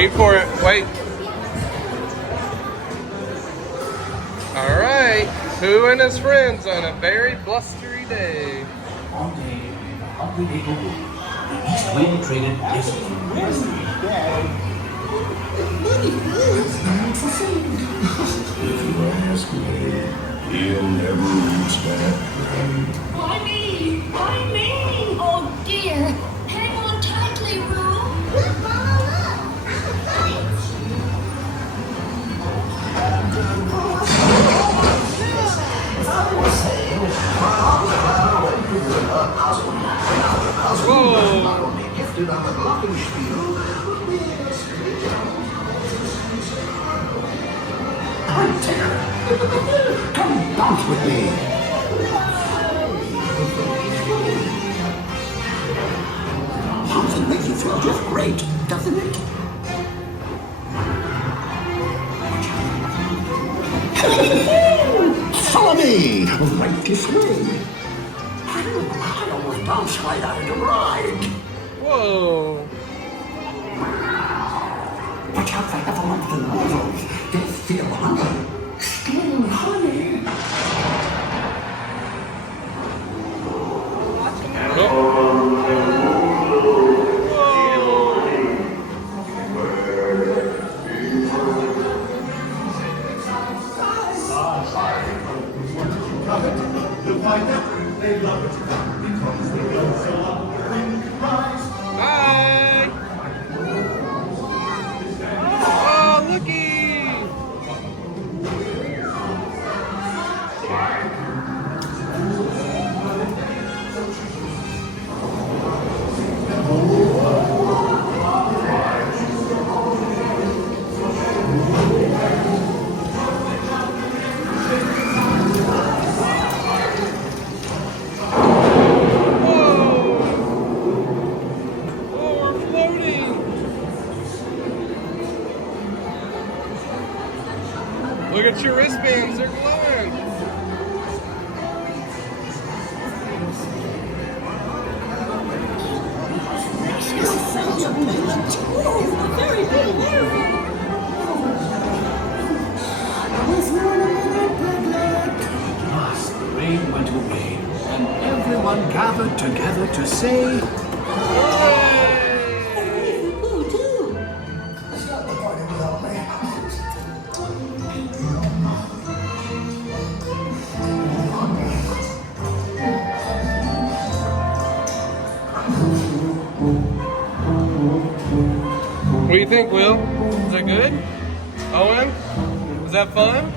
Wait for it. Wait. All right. Pooh and his friends on a very blustery day. One day, Hundred Acre Wood, the East Wind traded yesterday. If you ask me, he'll never reach that ground. Why me? Why me? Oh dear. Hang on tightly, Roo. Look, Mama, look. Come dance with me. Something makes you feel just great, doesn't it? Follow me! Right this way. I almost bounced right out of the ride. Whoa. Watch out for everyone for the nozzles. They feel honey. Stealing honey. Bye. Oh, looky. Look at your wristbands, they're glowing. Very good. Yes, the rain went away, and everyone gathered together to say, Pooh, too. What do you think, Will? Is that good? Owen? Was that fun?